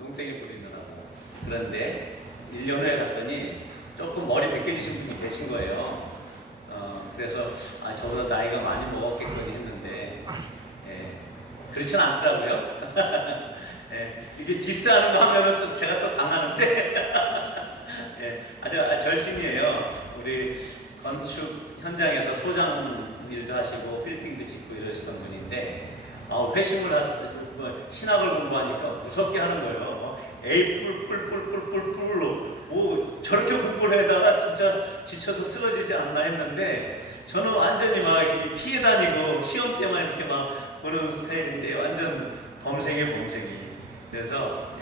농땡이 부리느라고. 그런데 1년 후에 갔더니 조금 머리 벗겨지신 분이 계신 거예요. 그래서 저보다 나이가 많이 먹었겠거니 했는데 그렇지는 않더라고요. 이게 디스하는 거 하면은 또 제가 또 당하는데 아주 절친이에요. 우리 건축 현장에서 소장 일도 하시고 빌딩도 짓고 이러시던 분인데 회심을 하고 신학을 공부하니까 무섭게 하는 거예요. 에이 뿔뿔뿔뿔뿔뿔로 뭐 저렇게 공부를 해다가 진짜 지쳐서 쓰러지지 않나 했는데 저는 완전히 막 피해 다니고 시험 때만 이렇게 막 보는 스타일인데 완전 범생이. 그래서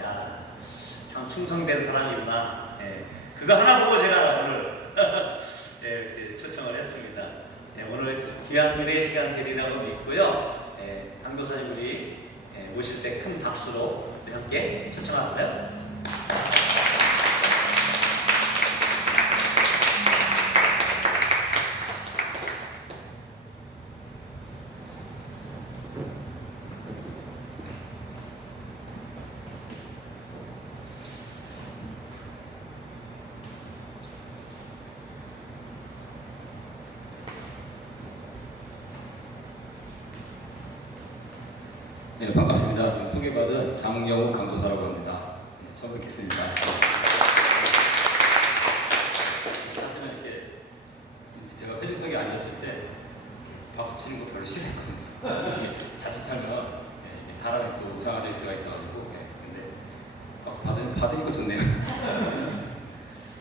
참 충성된 사람이구나. 그거 하나 보고 제가 오늘 이렇게 초청을 했습니다. 오늘 귀한 은혜의 시간 되리라고 믿고요. 강도사님 우리 모실 때 큰 박수로 우리 함께 초청할까요? 네, 반갑습니다. 지금 소개받은 장영욱 강도사라고 합니다. 처음 뵙겠습니다. 사실은 이렇게 제가 회중석에 앉았을 때 박수 치는 거 별로 싫어했거든요. 자칫하면 사람이 또 우상화될 수가 있어가지고 근데 박수 받으니까 좋네요.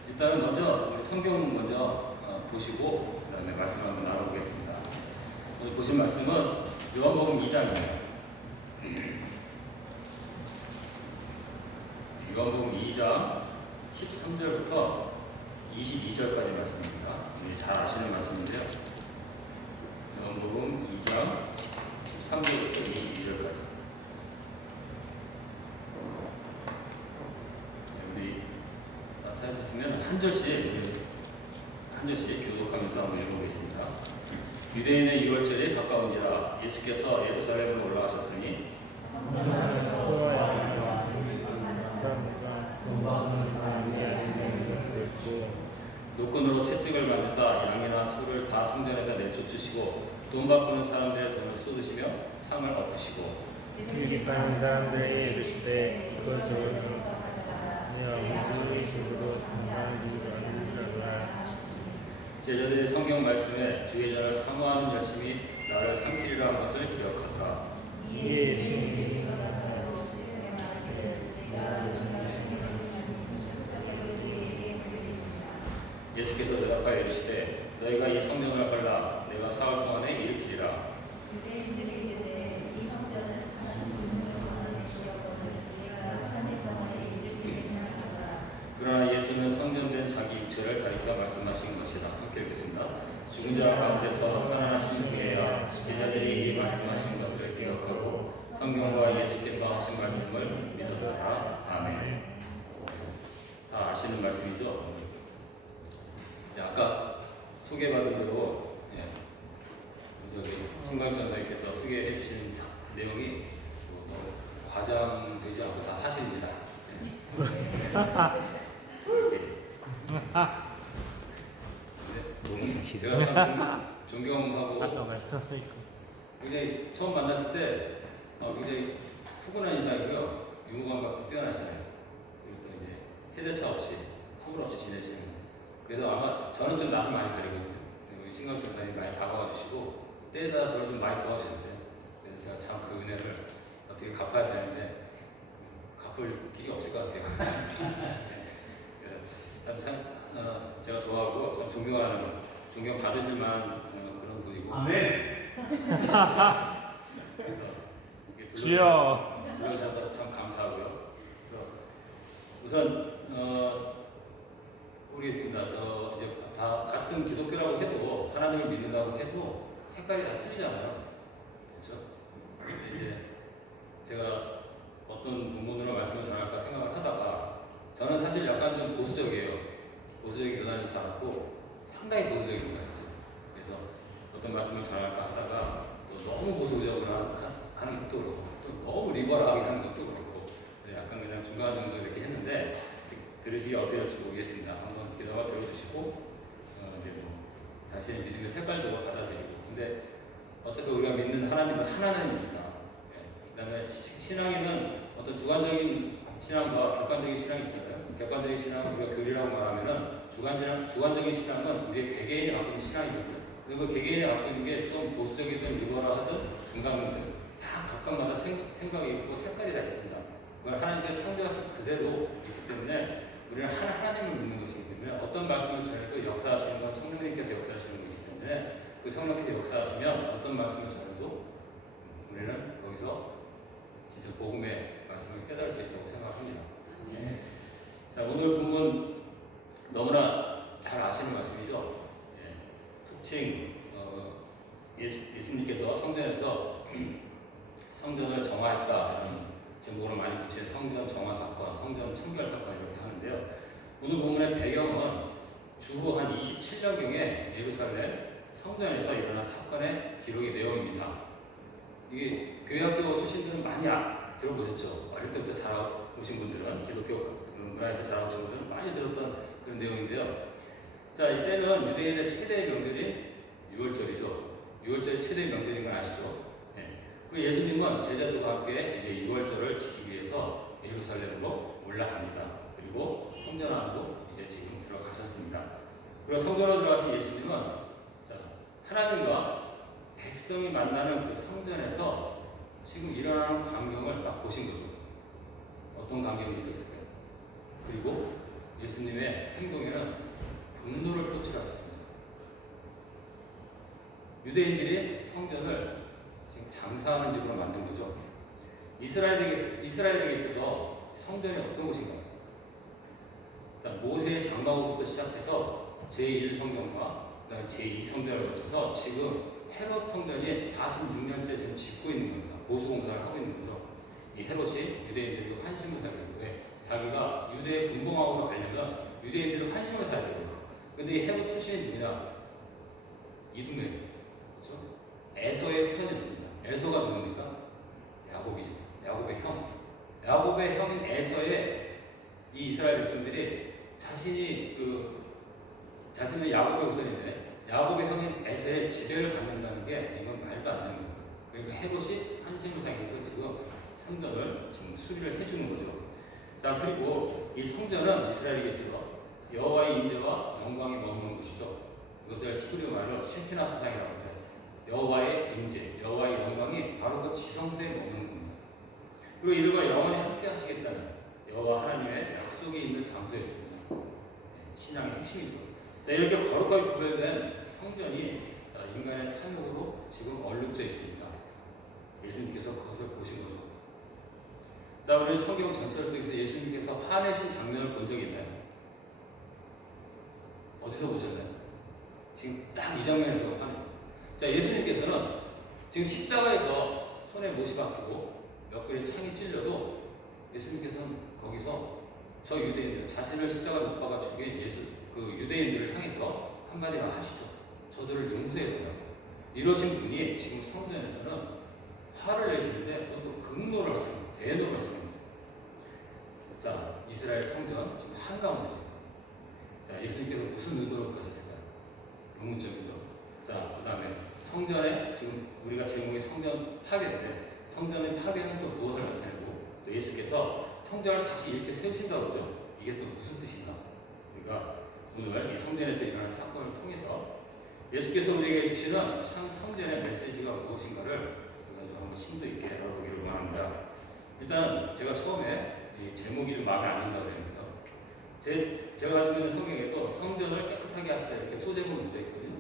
일단은 먼저 우리 성경 먼저 보시고 그 다음에 말씀을 한번 나눠보겠습니다. 오늘 보신 말씀은 요한복음 2장입니다. 요한복음 2장 13절부터 22절까지 말씀입니다. 잘 아시는 말씀인데요. 요한복음 2장 13절부터 22절까지. 우리 찾으시면 한 절씩 교독하면서 한번 읽어보겠습니다. 유대인의 6월절이 가까운지라 예수께서 예루살렘으로 올라가셨더니 노끈으로 채찍을 만드사 양이나 소를 다 성전에다 내쫓으시고 돈 바꾸는 사람들의 돈을 쏟으시며 상을 엎으시고 다른 사람들이 이르시되 그것을 무슨 식으로 감사하는지도 않는 줄 알아. 제자들의 성경 말씀에 주의 전을 사모하는 열심이 나를 삼키리라 한 것을 기억하라. 예수께서 대답하여 이르시되 너희가 이 성전을 헐라 내가 사흘 동안에 일으키리라. 그러나 예수는 성전된 자기 육체를 가리켜 말씀하신 것이다. 함께 읽겠습니다. 죽은 자 가운데서 살아나신 후에야 제자들이 이 말씀하신 것을 기억하고 성경과 예수께서 하신 말씀을 믿었더라. 아멘. 다 아시는 말씀이죠? 아까 소개받은 대로 신광전사님께서 소개해 주신 내용이 과장되지 않고 다 사실입니다. 제가 참 존경하고 굉장히 처음 만났을 때 굉장히 푸근한 인상이고요. 유머감각도 뛰어나시네요. 그리고 또 이제 세대차 없이 허물 없이 지내시는. 그래서 아마 저는 좀 낯을 많이 가리거든요. 우리 신광 전사님 많이 다가와 주시고 때에 따라 저를 좀 많이 도와주셨어요. 그래서 제가 참 그 은혜를 어떻게 갚아야 되는데 갚을 길이 없을 것 같아요. 제가 좋아하고 참 존경 받으실 만한 그런 분이고. 아멘. 주여. 불러주셔서 참 감사하고요. 우선 모르겠습니다. 저 이제 다 같은 기독교라고 해도 하나님을 믿는다고 해도 색깔이 다 틀리잖아요. 그렇죠? 근데 이제 제가 어떤 부분으로 말씀을 전할까 생각을 하다가 저는 사실 약간 좀 보수적이에요. 보수적인 교단에서 자랐고 상당히 보수적인 교단이죠. 그래서 어떤 말씀을 전할까 하다가 또 너무 보수적으로 하는 것도 그렇고 또 너무 리버럴하게 하는 것도 그렇고 약간 그냥 중간 하나님입니다. 그다음에 신앙에는 어떤 주관적인 신앙과 객관적인 신앙이 있잖아요. 객관적인 신앙은 우리가 교리라고 말하면은 주관적인 신앙은 우리의 개개인이 갖고 있는 신앙이거든요. 그리고 개개인이 갖고 있는 게 좀 보수적이든 리버럴하든 중간이든 다 각각마다 생각이 있고 색깔이 다 있습니다. 그걸 하나님께서 창조하신 그대로 있기 때문에 우리는 하나님을 믿는 것이기 때문에 어떤 말씀을 전해도 역사하시는 건 성령님께서 역사하시는 것이기 때문에 그 성령께서 역사하시면 어떤 말씀을 전해도 우리는 거기서 진짜 복음의 말씀을 깨달을 수 있다고 생각합니다. 예. 자, 오늘 본문 너무나 잘 아시는 말씀이죠. 예. 속칭 예수님께서 성전에서 성전을 정화했다는 제목으로 많이 붙인 성전 정화 사건, 성전 청결 사건 이렇게 하는데요. 오늘 본문의 배경은 주후 한 27년경에 예루살렘 성전에서 일어난 사건의 기록의 내용입니다. 이게 교회학교 출신들은 많이 들어보셨죠? 어릴 때부터 자라오신 분들은, 기독교 문화에서 자라오신 분들은 많이 들었던 그런 내용인데요. 자, 이때는 유대인의 최대의 명절인 6월절이죠. 6월절이 최대의 명절인 건 아시죠? 네. 그리고 예수님은 제자들과 함께 이제 6월절을 지키기 위해서 예루살렘으로 올라갑니다. 그리고 성전 안으로 이제 지금 들어가셨습니다. 그리고 성전으로 들어가신 예수님은 하나님과 백성이 만나는 그 성전에서 지금 일어나는 광경을 딱 보신 거죠. 어떤 광경이 있었을까요? 그리고 예수님의 행동에는 분노를 표출하셨습니다. 유대인들이 성전을 지금 장사하는 집으로 만든 거죠. 이스라엘에게 있어서 성전이 어떤 곳인가요? 모세의 장막으로부터 시작해서 제1성전과 제2성전을 거쳐서 지금 헤롯 성전이 46년째 지금 짓고 있는 겁니다. 보수 공사를 하고 있는 거죠. 이 헤롯이 유대인들이 환심을 사게 되고요. 자기가 유대의 분봉왕으로 가려면 유대인들은 환심을 사야 돼요. 근데 이 헤롯 출신이 누구냐? 이두메. 그렇죠? 에서의 후손이었습니다. 에서가 누굽니까? 야곱이죠. 야곱의 형. 야곱의 형인 에서의 이 이스라엘 백성들이 자신은 야곱의 후손인데 야곱의 형인 에서의 지배를 받는다는 게 이건 말도 안 되는 겁니다. 그러니까 헤롯이 한심을 당해서 지금 성전을 지금 수리를 해주는 거죠. 자, 그리고 이 성전은 이스라엘에게 있어서 여호와의 임재와 영광이 머무는 곳이죠. 이것을 히브리 말로 쉔티나 사상이라고 합니다. 여호와의 임재, 여호와의 영광이 바로 그 지성소에 머무는 겁니다. 그리고 이들과 영원히 함께 하시겠다는 여호와 하나님의 약속이 있는 장소였습니다. 신앙의 핵심이죠. 자, 이렇게 거룩하게 구별된 성전이 인간의 탐욕으로 지금 얼룩져 있습니다. 예수님께서 그것을 보신 거죠. 자, 우리 성경 전체를 통해서 예수님께서 화내신 장면을 본 적이 있나요? 어디서 보셨나요? 지금 딱 이 장면에서 화내죠. 자, 예수님께서는 지금 십자가에서 손에 못이 박히고 몇 그릇 창이 찔려도 예수님께서는 거기서 저 유대인들, 자신을 십자가 못 박아 죽인 그 유대인들을 향해서 한마디만 하시죠. 저들을 용서해달라고. 이러신 분이 지금 성전에서는 화를 내시는데 또 극노를 하시는 거예요. 대노를 하시는 거예요. 자, 이스라엘 성전 지금 한가운데죠. 자, 예수님께서 무슨 의도로 그러셨을까요? 의문점이죠. 자, 그 다음에 성전에 지금 우리가 제목이 성전 파괴인데 성전의 파괴는 또 무엇을 나타내고 또 예수께서 성전을 다시 이렇게 세우신다고 그러죠. 이게 또 무슨 뜻인가? 우리가 오늘 이 성전에서 일어난 사건을 통해서 예수께서 우리에게 주시는 참 성전의 메시지가 무엇인가를 우리가 좀 한번 심도 있게 알아보기를 원합니다. 일단 제가 처음에 이 제목이 좀 마음에 안 든다고 그랬는데요. 제가 가지고 있는 성경에도 성전을 깨끗하게 하시다 이렇게 소제목이 묻어 있거든요.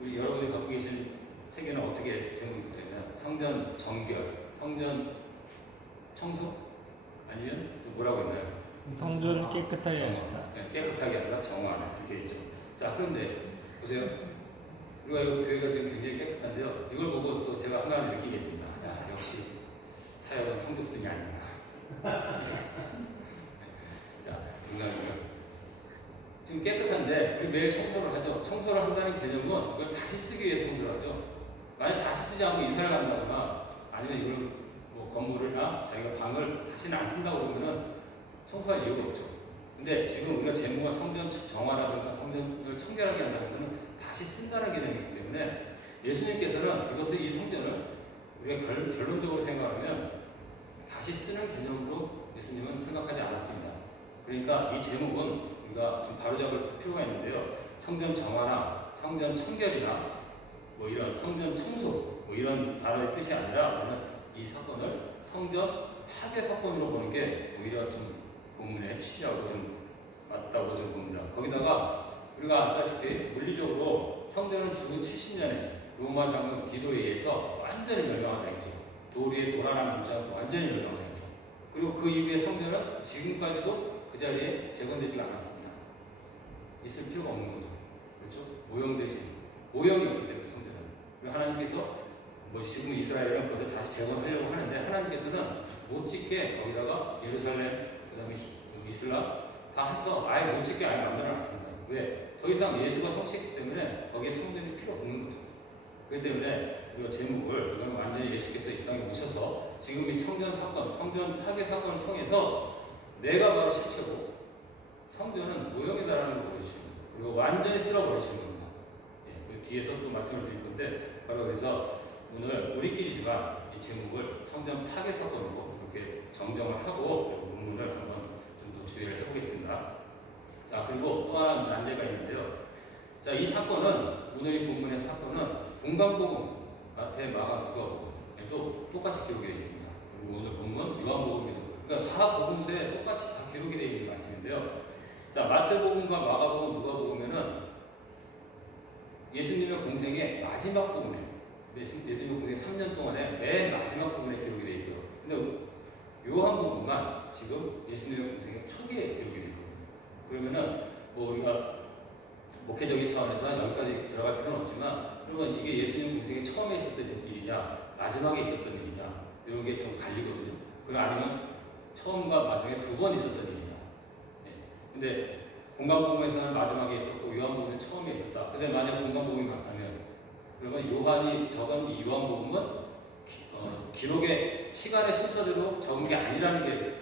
우리 여러분이 갖고 계신 책에는 어떻게 제목이 묻어 있나요? 성전 정결, 성전 청소? 아니면 또 뭐라고 했나요? 성전을 깨끗하게 하시다. 네, 깨끗하게 한다, 정화하다 이렇게 있죠. 자, 그런데 보세요. 우리가 교회가 지금 굉장히 깨끗한데요. 이걸 보고 또 제가 하나 느끼겠습니다. 야, 역시 사역은 성적순이 아닌가. 자, 인간은요. 지금 깨끗한데 우리 매일 청소를 하죠. 청소를 한다는 개념은 이걸 다시 쓰기 위해 청소를 하죠. 만약 다시 쓰지 않고 이사를 간다거나 아니면 이걸 뭐 건물이나 자기가 방을 다시는 안 쓴다고 그러면은 청소할 이유가 없죠. 근데 지금 우리가 제목은 성전 정화라든가 성전을 청결하게 한다는 것은 다시 쓴다는 개념이기 때문에 예수님께서는 이 성전을 우리가 결론적으로 생각하면 다시 쓰는 개념으로 예수님은 생각하지 않았습니다. 그러니까 이 제목은 우리가 좀 바로잡을 필요가 있는데요. 성전 정화나 성전 청결이나 뭐 이런 성전 청소 뭐 이런 단어의 뜻이 아니라 우리는 이 사건을 성전 파괴 사건으로 보는 게 오히려 좀 본문의 취지하고 좀 맞다고 좀 봅니다. 거기다가 우리가 아시다시피 물리적으로 성전은 주후 70년에 로마 장군 디도에 의해서 완전히 멸망한 당이죠. 돌 위에 도라나 남지 않고 완전히 멸망한 당이죠. 그리고 그 이후에 성전은 지금까지도 그 자리에 재건되지가 않았습니다. 있을 필요가 없는 거죠. 그렇죠? 오형이 없기 때문에 성전은. 그리고 하나님께서 뭐 지금 이스라엘은 그것을 다시 재건하려고 하는데 하나님께서는 못 짓게 거기다가 예루살렘 그다음에 이슬람 다 해서 아예 못 짓게 아예 만들어놨습니다. 왜? 더 이상 예수가 성취했기 때문에 거기에 성전이 필요 없는 거죠. 그렇기 때문에 우리가 제목을 이건 완전히 예수께서 이 땅에 오셔서 지금 이 성전 사건, 성전 파괴 사건을 통해서 내가 바로 실체고 성전은 모형이다라는 걸 보여주시는 거예요. 그리고 완전히 쓸어버리시는 겁니다. 예, 그 뒤에서 또 말씀을 드릴 건데 바로 그래서 오늘 우리끼리지만 이 제목을 성전 파괴 사건으로 이렇게 정정을 하고 본문을 한번 좀 더 주의를 해보겠습니다. 자, 그리고 또 하나 난제가 있는데요. 자, 이 사건은 오늘 이 본문의 사건은 공간복음, 마태, 마가, 누가복음에도 똑같이 기록되어 있습니다. 그리고 오늘 본문 요한복음에도 그러니까 4복음서에 똑같이 다 기록이 되어 있는 말씀인데요. 자, 마태복음과 마가복음, 누가복음에는 예수님의 공생의 마지막 부분에 예수님의 공생 3년 동안에 맨 마지막 부분에 기록이 되어 있고요. 근데 요한복음만 지금 예수님의 공생의 초기에 기록이 되어 있거든요. 그러면은 뭐 우리가 목회적인 차원에서 여기까지 들어갈 필요는 없지만 그러면 이게 예수님 공생이 처음에 있었던 일이냐 마지막에 있었던 일이냐 이런 게 좀 갈리거든요. 그럼 아니면 처음과 마지막에 두 번 있었던 일이냐. 네. 근데 공간복음에서는 마지막에 있었고 요한복음은 처음에 있었다. 근데 만약 공간복음이 같다면 그러면 요한이 적은 이 요한복음은 기록의 시간의 순서대로 적은 게 아니라는 게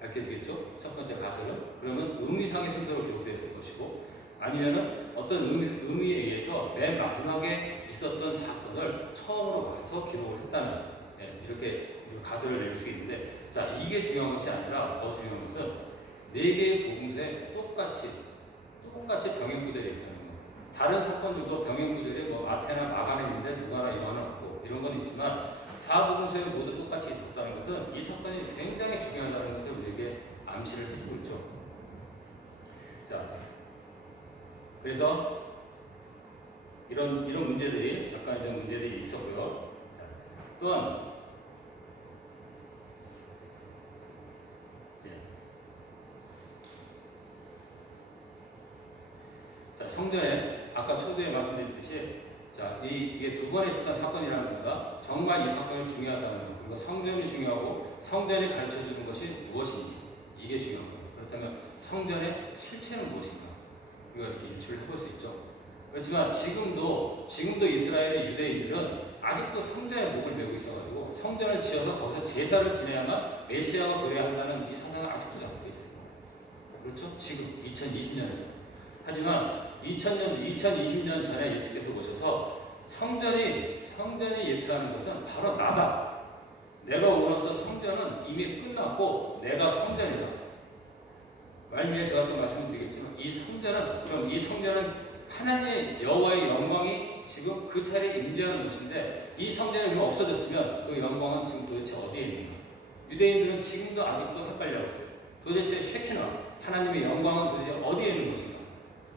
밝혀지겠죠. 첫 번째 가설은 그러면 의미상의 순서로 기록되었을 것이고 아니면은 어떤 의미에 의해서 맨 마지막에 있었던 사건을 처음으로 와서 기록을 했다는 이렇게 가설을 내릴 수 있는데 자 이게 중요한 것이 아니라 더 중요한 것은 네 개의 복음서에 똑같이 병행 구절이 있다는 거. 다른 사건들도 병행 구절이 뭐 마태나 마가는 있는데 누가나 요한은 없고 이런 건 있지만 다 복음서에 모두 똑같이 있었다는 것은 이 사건이 굉장히 중요하다는 것을 우리에게 암시를 해주고 있죠. 자, 그래서 이런 문제들이 약간 좀 문제들이 있었고요. 또한 자, 성전에 아까 초두에 말씀드렸듯이 자, 이게 두 번 있었던 사건이라는 겁니다. 정말 이 사건이 중요하다는 것, 그리고 성전이 중요하고 성전이 가르쳐주는 것이 무엇인지 이게 중요한 거예요. 그렇다면 성전의 실체는 무엇인가? 이거 이렇게 유출을 해볼 수 있죠. 그렇지만 지금도 이스라엘의 유대인들은 아직도 성전에 목을 메고 있어가지고 성전을 지어서 거기서 제사를 지내야만 메시아가 도래야 한다는 이 사상을 아직도 잡고 있어요. 그렇죠? 지금 2020년에. 하지만 2020년 전에 예수께서 오셔서 성전이 예표하는 것은 바로 나다. 내가 오로서 성전은 이미 끝났고 내가 성전이다. 말미에 제가 또 말씀드리겠지만 이 성전은 하나님의 여호와의 영광이 지금 그 자리에 임재하는 곳인데 이 성전이 그럼 없어졌으면 그 영광은 지금 도대체 어디에 있는가? 유대인들은 지금도 아직도 헷갈려하고 있어요. 도대체 쉐키나 하나님의 영광은 도대체 어디에 있는 것인가?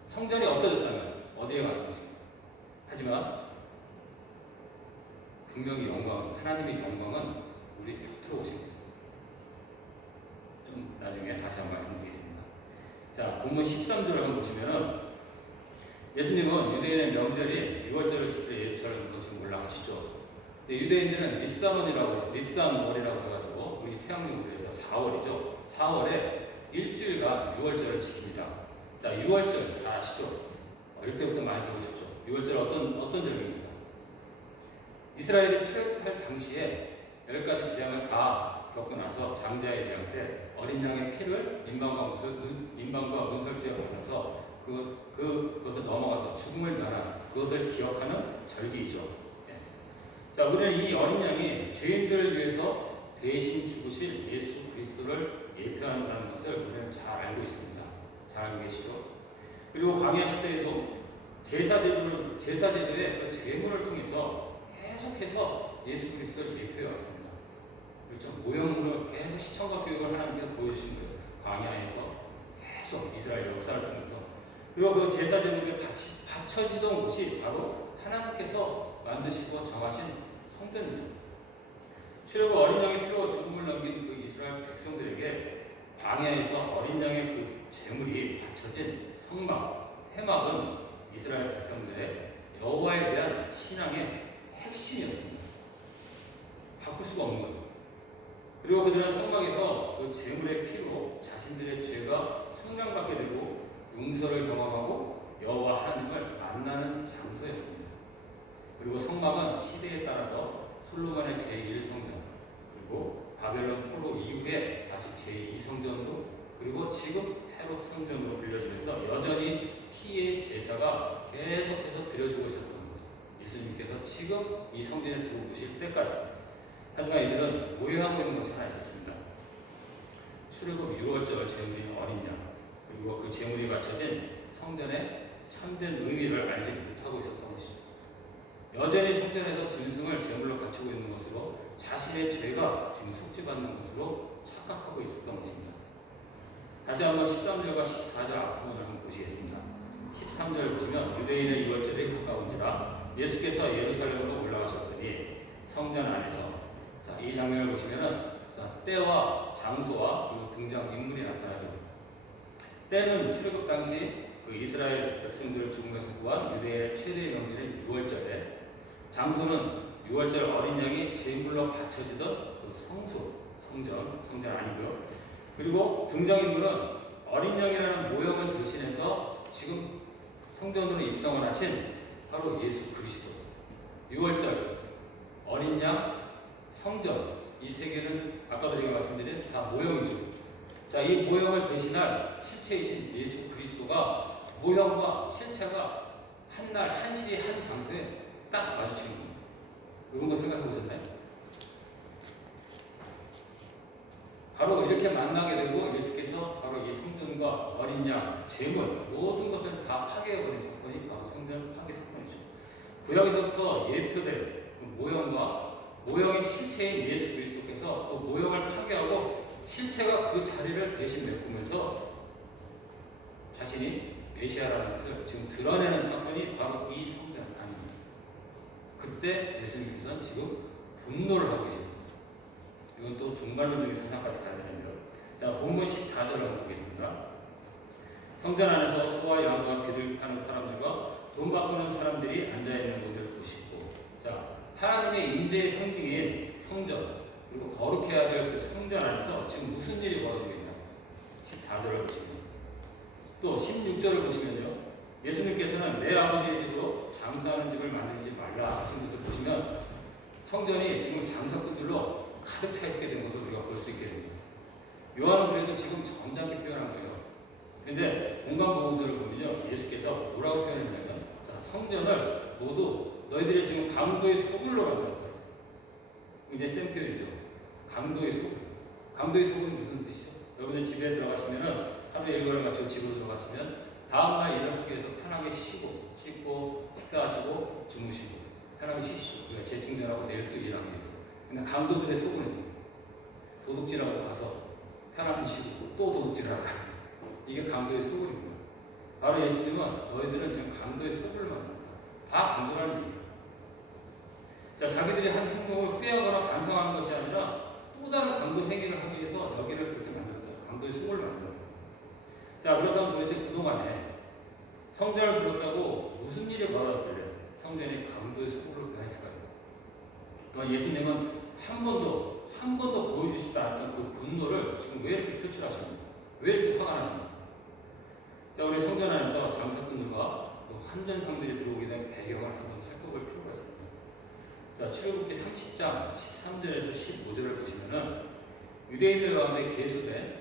성전이 없어졌다면 어디에 가는 것인가? 하지만 분명히 하나님의 영광은 우리 곁으로 오신 거죠. 좀 나중에 다시 한번 말씀드리겠습니다. 자, 본문 13절을 한번 보시면은 예수님은 유대인의 명절이 6월절을 지킬 예루살렘 거 지금 올라가시죠. 유대인들은 니산월이라고 해서 니산월이라고 해가지고 우리 태양력으로 해서 4월이죠. 4월에 일주일간 6월절을 지킵니다. 자, 6월절 다 아시죠? 어릴 때부터 많이 배우셨죠. 6월절 어떤 절기입니까? 이스라엘이 출애굽할 당시에 10가지 재앙을 다 겪고 나서 장자에 대할 때 어린 양의 피를 인방과 문설주에 발라서 그것을 넘어가서 죽음을 면한 그것을 기억하는 절기이죠. 네. 자, 우리는 이 어린 양이 죄인들을 위해서 대신 죽으실 예수 그리스도를 예표한다는 것을 우리는 잘 알고 있습니다. 잘 알고 계시죠? 그리고 광야 시대에도 제사제도의 그 제물을 통해서 계속해서 예수 그리스도를 예표해 왔습니다. 그렇죠? 모형으로 계속 시청각 교육을 하나님께서 보여주신 거예요. 광야에서 계속 이스라엘 역사를 통해서. 그리고 그 제사제물이 바쳐지던 곳이 바로 하나님께서 만드시고 정하신 성전이죠. 출애굽 어린 양의 피로 죽음을 넘긴 그 이스라엘 백성들에게 광야에서 어린 양의 그 제물이 바쳐진 성막, 회막은 이스라엘 백성들의 여호와에 대한 신앙의 핵심이었습니다. 바꿀 수가 없는 거죠. 그리고 그들은 성막에서 그 제물의 피로 자신들의 죄가 속량받게 되고 용서를 경험하고 여호와 하나님을 만나는 장소였습니다. 그리고 성막은 시대에 따라서 솔로몬의 제1성전, 그리고 바벨론 포로 이후에 다시 제2성전으로, 그리고 지금 헤롯 성전으로 불려지면서 여전히 피의 제사가 계속해서 드려지고 있었던 거죠. 예수님께서 지금 이 성전에 들어오실 때까지. 하지만 이들은 오해하고 있는 것이 하나 있었습니다. 출애굽 6월절 제물인 어린 양, 그리고 그 제물이 바쳐진 성전의 참된 의미를 알지 못하고 있었던 것이죠. 여전히 성전에서 짐승을 제물로 바치고 있는 것으로 자신의 죄가 지금 속죄받는 것으로 착각하고 있었던 것입니다. 다시 한번 13절과 14절 앞부분을 한번 보시겠습니다. 13절 보시면 유대인의 6월절에 가까운지라 예수께서 예루살렘으로 올라가셨더니 성전 안에서, 자, 이 장면을 보시면은 때와 장소와 그리고 등장 인물이 나타나죠. 때는 출애굽 당시 그 이스라엘 백성들을 죽음에서 구한 유대인의 최대의 명절인 6월절에, 장소는 6월절 어린 양이 제물로 바쳐지던 그 성소, 성전 아니고요. 그리고 등장인물은 어린 양이라는 모형을 대신해서 지금 성전으로 입성을 하신 바로 예수 그리스도. 6월절, 어린 양, 성전, 이 세 개는 아까도 제가 말씀드린 다 모형이죠. 자, 이 모형을 대신할 실체이신 예수 그리스도가 모형과 실체가 한 날, 한 시에, 한 장소에 딱 마주치는 겁니다. 이런 거 생각해 보셨나요? 바로 이렇게 만나게 되고 예수께서 바로 이 성전과 어린 양, 제물, 모든 것을 다 파괴해버린 사건이 바로 성전 파괴 사건이죠. 구약에서부터 예표된 그 모형의 실체인 예수 그리스도께서 그 모형을 파괴하고 실체가 그 자리를 대신 메꾸면서 자신이 메시아라는 것을 지금 드러내는 사건이 바로 이 성전 아닙니다. 그때 예수님께서는 지금 분노를 하고 계십니다. 이건 또 종말론적인 생각까지 가야 되는데요. 자, 본문 14절을 한번 보겠습니다. 성전 안에서 소와 양과 비를 파는 사람들과 돈 바꾸는 사람들이 앉아있는 곳을 보시고, 자, 하나님의 임재의 상징인 성전, 그리고 거룩해야 될 그 성전 안에서 지금 무슨 일이 벌어지고 있냐? 14절을 보시면, 또 16절을 보시면요, 예수님께서는 내 아버지의 집으로 장사하는 집을 만들지 말라 하신 것을 보시면 성전이 지금 장사꾼들로 가득 차 있게 된 것을 우리가 볼 수 있게 됩니다. 요한은 그래도 지금 점잖게 표현한 거예요. 근데 공간보고서를 보면요, 예수께서 뭐라고 표현했냐면, 자, 성전을 모두 너희들이 지금 강도의 소굴로 만들었다. 이제 센 표현이죠. 강도의 소굴. 강도의 소굴은 무슨 뜻이죠? 여러분들 집에 들어가시면은 하루에 일과를 마치고 집으로 들어가시면 다음날 일을 하기 위해서 편하게 쉬고, 씻고, 식사하시고, 주무시고, 편하게 쉬시고, 재충전하고 내일 또 일하기 위해서. 근데 강도들의 소굴은 도둑질하고 가서 편하게 쉬고 또 도둑질하고 가는 거예요. 이게 강도의 소굴입니다. 바로 예수님은 너희들은 지금 강도의 소굴을 만든다. 다 강도라는 얘기예요. 자, 자기들이 한 행동을 후회하거나 반성하는 것이 아니라 또 다른 강도 행위를 하기 위해서 여기를 그렇게 만들었다. 강도의 소굴을 만들었다. 자, 그렇다면 도대체 그동안에 성전을 둘러싸고 무슨 일이 벌어졌길래 성전이 강도의 소굴로 변했을까요? 그러니까 예수님은 한 번도 보여주시지 않았던 그 분노를 지금 왜 이렇게 표출하십니까? 왜 이렇게 화가 나십니까? 자, 우리 성전 안에서 장사꾼들과 그 환전상들이 들어오게 된 배경을 한번 살펴볼 필요가 있습니다. 자, 출애굽기 30장 13절에서 15절을 보시면은 유대인들 가운데 계수된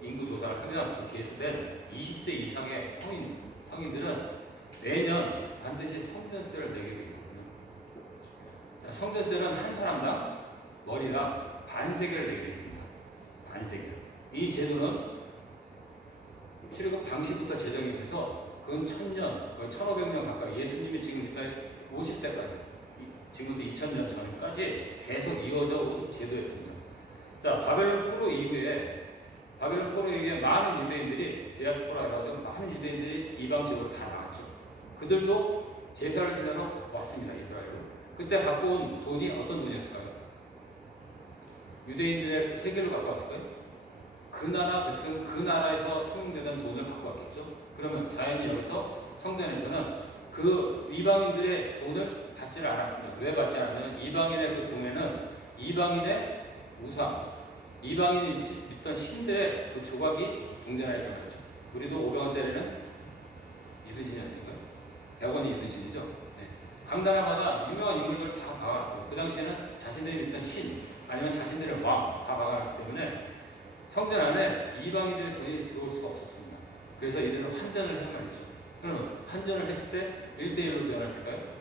인구 조사를 하면 그 계수된 20세 이상의 성인들은 매년 반드시 성전세를 내게 되거든요. 자, 성전세는 한 사람당 머리당 반세겔을 내게 되어 있습니다. 반세겔. 이 제도는 출애굽 당시부터 제정이 돼서 근 1000년, 거의 1500년 가까이 예수님이 지금 50대까지, 지금부터 2000년 전까지 계속 이어져 온 제도였습니다. 자, 바벨론 포로 이후에 많은 유대인들이 디아스포라라고 하는 많은 유대인들이 이방 지역으로 다 나왔죠. 그들도 제사를 지내러 왔습니다. 이스라엘로. 그때 갖고 온 돈이 어떤 돈이었을까요? 유대인들의 세계를 갖고 왔을까요? 그 나라 백성, 그 나라에서 통용되던 돈을 갖고 왔겠죠. 그러면 자연히 여기서 성전에서는 그 이방인들의 돈을 받지를 않았습니다. 왜 받지 않았냐면 이방인의 그 돈에는 이방인의 우상, 이방인이 믿던 신들의 그 조각이 동전에 들어갔죠. 우리도 500원짜리는 이순신이 아닐까요? 100원이 이순신이죠. 네. 각 나라마다 유명한 인물들 다 박아놨고 그 당시에는 자신들이 믿던 신 아니면 자신들의 왕 다 박아놨기 때문에 성전 안에 이방인들의 돈이 들어올 수가 없었습니다. 그래서 이들은 환전을 한 말이죠. 그럼 환전을 했을 때 1대1로 변했을까요?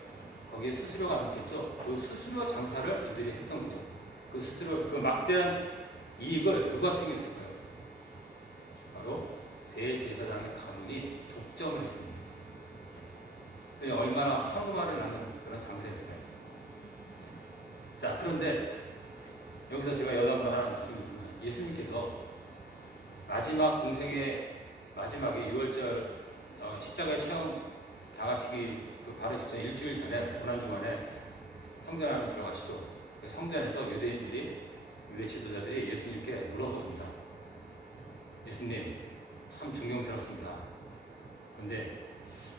거기에 수수료가 남겠죠. 그 수수료 장사를 이들이 했던 거죠. 그 수수료, 그 막대한 이익을 누가 챙겼을까요? 바로 대제사장의 가문이 독점을 했습니다. 얼마나 황금알을 낳는 그런 장사였어요. 자, 그런데 여기서 제가 여담을 하나 말씀드리면 예수님께서 마지막 공생의 마지막에 6월절 십자가에 체험 당하시기 그 바로 직전 일주일 전에 고난주간에 성전 안에 들어가시죠. 그 성전에서 유대 지도자들이 예수님께 물어봅니다. 예수님, 참 존경스럽습니다. 그런데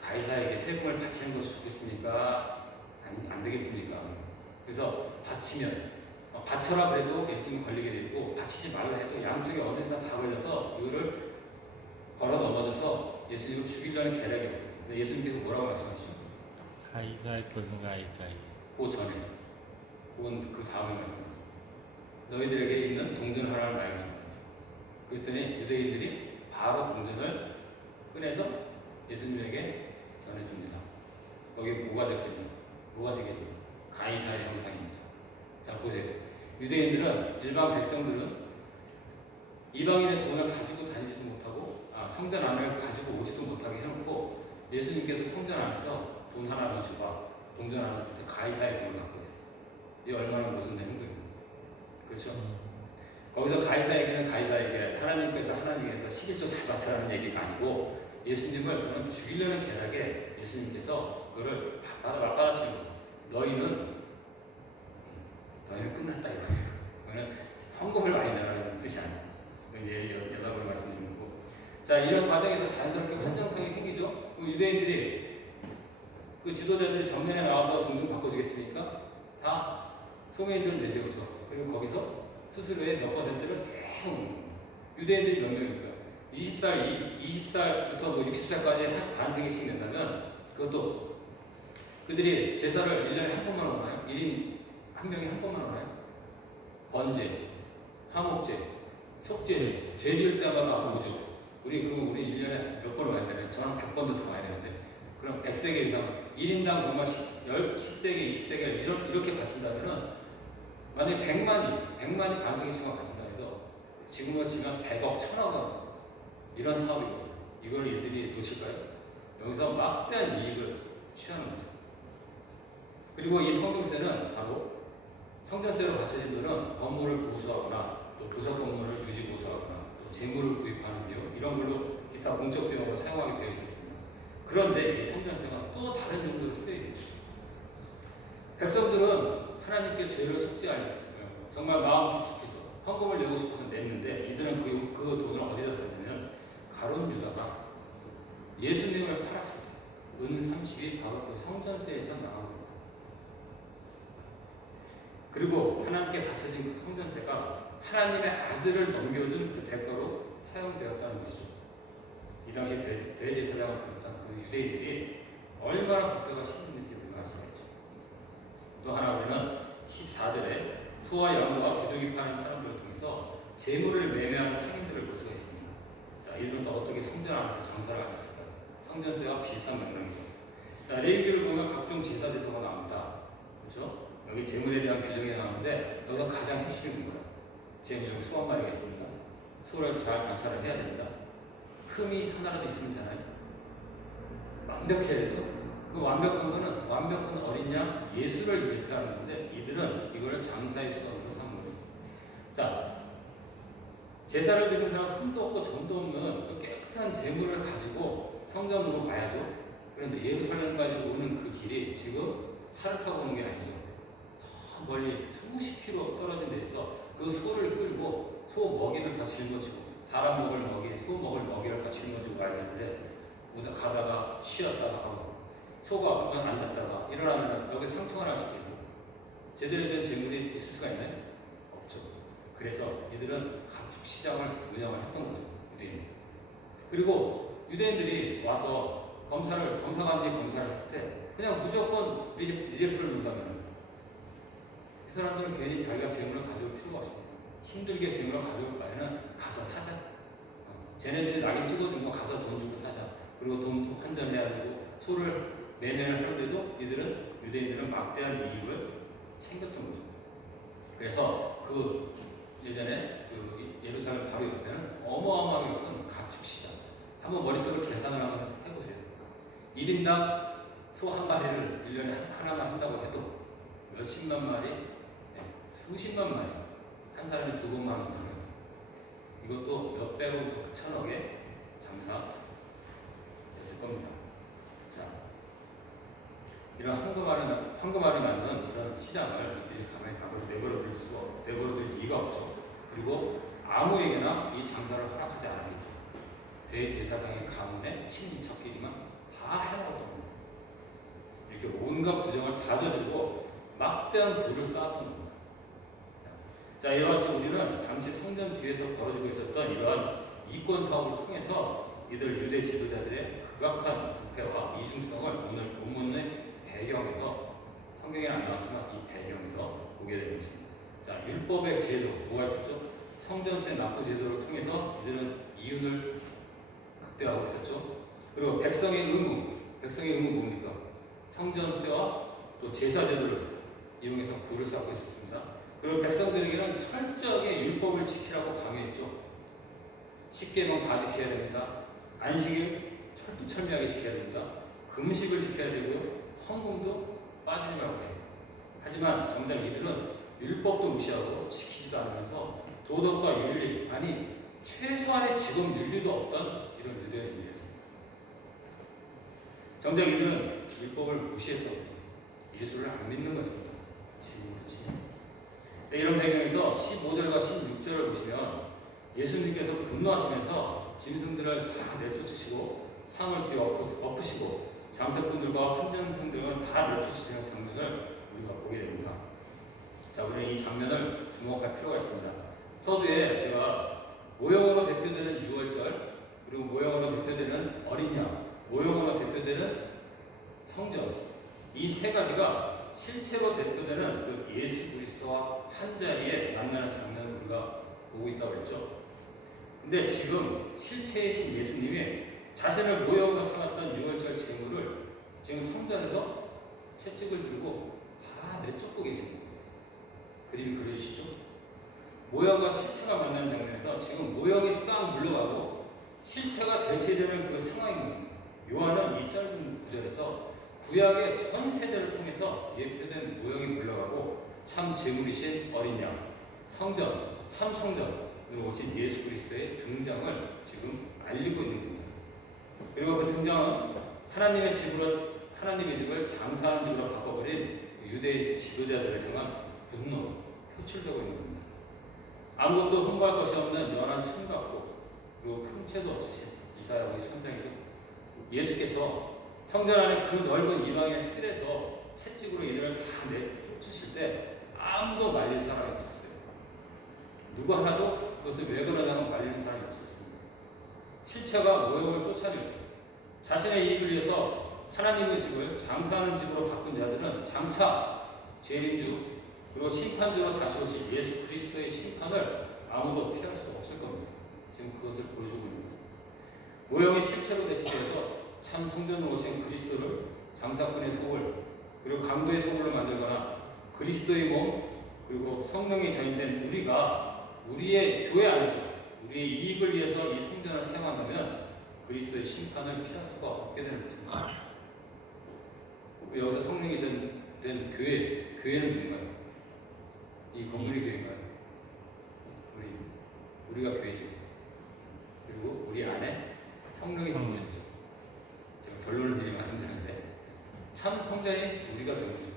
가이사에게 세금을 바치는 것이 좋겠습니까? 아니, 안 되겠습니까? 그래서 바쳐라 그래도 예수님이 걸리게 되고 바치지 말라 해도 양쪽에 어딘가 다 걸려서 이거를 걸어 넘어져서 예수님을 죽이려는 계략이에요. 근데 예수님께서 뭐라고 말씀하시죠? 가이가이 것은 가이가이. 그 전에, 그건 그 다음에 말씀입니다. 너희들에게 있는 동전 하나를 나에게 줍니다. 그랬더니 유대인들이 바로 동전을 꺼내서 예수님에게 전해줍니다. 거기 뭐가 적혀있냐? 뭐가 적혀있냐? 가이사의 형상입니다. 자, 보세요. 유대인들은, 일반 백성들은 이방인의 돈을 가지고 다니지도 못하고, 성전 안을 가지고 오지도 못하게 해놓고, 예수님께서 성전 안에서 돈 하나만 줘봐. 동전 하나 줄 때 가이사의 돈을 갖고 있어요. 이게 얼마나 모순되는 거예요. 그렇죠? 거기서 가이사에게는 가이사에게, 하나님께서 11조 잘 바쳐라는 얘기가 아니고, 예수님을 그냥 죽이려는 계략에 예수님께서 그거를 맞받아치는 거예요. 너희는 끝났다 이거예요. 그거는 헌금을 많이 내라는 뜻이 아니에요. 이제 여담으로 말씀드리는 거고. 자, 이런 과정에서 자연스럽게 환정성이 생기죠. 유대인들이 그 지도자들이 정면에 나와서 동전 바꿔주겠습니까? 다 소매인들을 내세우죠. 그리고 거기서 수수료의 몇 퍼센트를 계속 유대인들이 몇 명일까요? 20살부터 60살까지 반세기씩 낸다면 그것도 그들이 제사를 1년에 한 번만 오나요? 1인 한 명이 한 번만 하나요? 번제, 화목제, 속죄, 죄 지을 때마다 오죠. 그러면 우리 1년에 몇 번 와야 되나요? 저는 100번도 더 와야 되는데. 그럼 100세계 이상, 1인당 정말 10세계, 20세계 이렇게 바친다면은, 만약에 100만이 반세기씩만 바친다 해도, 지금으로 치면 100억, 1000억 이런 사업이거든요. 이걸 이들이 놓칠까요? 여기서 막대한 이익을 취하는 거죠. 그리고 이 성경세는 바로 성전세로 바쳐진 돈은 건물을 보수하거나 또 부속 건물을 유지 보수하거나 또 재물을 구입하는 비용 이런 걸로 기타 공적 비용으로 사용하게 되어 있었습니다. 그런데 이 성전세가 또 다른 용도로 쓰여 있습니다. 백성들은 하나님께 죄를 속죄하려고 정말 마음 깊숙해서 헌금을 내고 싶어서 냈는데 이들은 그 돈을 어디다 썼냐면 가룟 유다가 예수님을 팔았습니다. 은 30이 바로 그 성전세에서 나온 겁니다. 그리고 하나님께 바쳐진 그 성전세가 하나님의 아들을 넘겨준 그 대가로 사용되었다는 것이죠. 이 당시 대제사장을 비롯한 그 유대인들이 얼마나 국가가 심했는지 우리가 알 수가 있죠. 또 하나 우리는 14절에 소와 양과 비둘기 파는 사람들을 통해서 재물을 매매하는 상인들을 볼 수가 있습니다. 자, 이들은 또 어떻게 성전 안에서 장사를 할 수 있을까요? 성전세와 비슷한 맥락이죠. 자, 레위기를 보면 각종 제사 제도가 나옵니다. 그렇죠? 여기 재물에 대한 규정이 나오는데 여기서 가장 핵심이 뭔가요? 재물 소 한 마리가 있습니다. 소를 잘 관찰을 해야 됩니다. 흠이 하나라도 있으면 되나요? 완벽해야 되죠. 그 완벽한 거는 완벽한 어린 양 예수를 대표하는 건데 이들은 이거를 장사의 수단으로 삼는 거예요. 자, 제사를 드리는 사람 흠도 없고 점도 없는 그 깨끗한 재물을 가지고 성전으로 와야죠. 그런데 예루살렘까지 오는 그 길이 지금 차를 타고 오는 게 아니죠. 저 멀리 수십 킬로 떨어진 데서 그 소를 끌고 소 먹이를 다 짊어지고 사람 먹을 먹이, 소 먹을 먹이를 다 짊어지고 와야 되는데 오다 가다가 쉬었다가 하고 소가 한번 앉았다가 일어나면 여기 상처가 날 수도 있고 제대로 된 재물이 있을 수가 있나요? 없죠. 그래서 이들은 가축 시장을 운영을 했던 거죠. 유대인들. 그리고 유대인들이 와서 검사관들이 검사를 했을 때 그냥 무조건 리젝트를 준다면 이 사람들은 괜히 자기가 재물을 가져올 필요가 없습니다. 힘들게 재물을 가져올 바에는 가서 사자. 쟤네들이 낙인 찍어준 거 가서 돈 주고 사자. 그리고 돈 환전해야 되고 소를 매매를 하는데도 유대인들은 막대한 이익을 챙겼던 거죠. 그래서 그 예전에 그 예루살렘 바로 옆에는 어마어마하게 큰 가축 시장. 한번 머릿속으로 계산을 한번 해보세요. 1인당 소 한 마리를 1년에 하나만 한다고 해도 몇십만 마리, 수십만 마리, 한 사람이 두 번만 하면 이것도 몇백억, 몇천억의 장사였을 겁니다. 자, 이런 황금알이 낳는 이런 시장을 가만히 밖으로 내버려둘 리가 없죠. 그리고 아무에게나 이 장사를 허락하지 않았겠죠. 대제사장의 가문의 친인척끼리만 다 해먹었던 겁니다. 이렇게 온갖 부정을 다 저지르고 막대한 부를 쌓았던 겁니다. 자, 이와 같이 우리는 당시 성전 뒤에서 벌어지고 있었던 이러한 이권 사업을 통해서 이들 유대 지도자들의 극악한 부패와 이중성을 오늘 본문의 배경에서 성경에는 안 나왔지만 이 배경에서 보게 되고 있습니다. 자, 율법의 제도 뭐가 있었죠? 성전세 납부 제도를 통해서 이들은 이윤을 극대화하고 있었죠. 그리고 백성의 의무 뭡니까? 성전세와 또 제사 제도를 이용해서 부를 쌓고 있었습니다. 그리고 백성들에게는 철저하게 율법을 지키라고 강요했죠. 십계명 다 지켜야 됩니다. 안식일 철두철미하게 지켜야 됩니다. 금식을 지켜야 되고요. 헌금도 빠지지 말고 해요. 하지만 정작 이들은 율법도 무시하고 지키지도 않으면서 도덕과 윤리, 아니 최소한의 직업 윤리도 없던 이런 유대인이었습니다. 정작 이들은 율법을 무시했던 예수를 안 믿는 거였습니다. 이런 배경에서 15절과 16절을 보시면 예수님께서 분노하시면서 짐승들을 다 내쫓으시고 상을 뒤엎으시고 장사꾼들과 환전형들은 다 내쫓으시는 장면을 우리가 보게 됩니다. 자, 우리는 이 장면을 주목할 필요가 있습니다. 서두에 제가 모형으로 대표되는 유월절, 그리고 모형으로 대표되는 어린 양, 모형으로 대표되는 성전, 이 세 가지가 실체로 대표되는 그 예수 그리스도와 한 자리에 만나는 장면을 우리가 보고 있다고 했죠. 근데 지금 실체이신 예수님이 자신을 모형으로 삼았던 유월절 제물을 지금 성전에서 채찍을 들고 다 내쫓고 계신 거예요. 그림이 그려지시죠? 모형과 실체가 만나는 장면에서 지금 모형이 싹 물러가고 실체가 대체되는 그 상황입니다. 요한은 이 짧은 구절에서 구약의 전 세대를 통해서 예표된 모형이 물러가고 참 제물이신 어린 양, 성전, 참 성전으로 오신 예수 그리스도의 등장을 지금 알리고 있는 겁니다. 그리고 그 등장은 하나님의 집을 장사하는 집으로 바꿔버린 유대 지도자들을 향한 분노, 표출되고 있는 겁니다. 아무것도 흠모할 것이 없는 연한 순 같고 그리고 흠채도 없으신 이사야의 선장이죠. 예수께서 성전 안에 그 넓은 이방인의 뜰에서 채찍으로 이들을 다 내쫓으실 때 아무도 말릴 사람이 없었어요. 누구 하나도 그것을 왜 그러냐고 말리는 사람이 없었습니다. 실체가 모형을 쫓아낼 때 자신의 이익을 위해서 하나님의 집을 장사하는 집으로 바꾼 자들은 장차 재림주 그리고 심판주로 다시 오실 예수 그리스도의 심판을 아무도 피할 수 없을 겁니다. 지금 그것을 보여주고 있는 거죠. 모형의 실체로 대치해서 참 성전으로 오신 그리스도를 장사꾼의 소울 그리고 강도의 소울로 만들거나 그리스도의 몸 그리고 성령이 전인된 우리가 우리의 교회 안에서 우리의 이익을 위해서 이 성전을 사용한다면 그리스도의 심판을 피할 수가 없게 되는 거죠. 여기서 성령이 전된 교회는 누군가요? 이 건물이 교회인가요? 우리가 교회죠. 그리고 우리 안에 성령이 들어오셨죠. 제가 결론을 미리 말씀드렸는데 참 성전이 우리가 교회죠.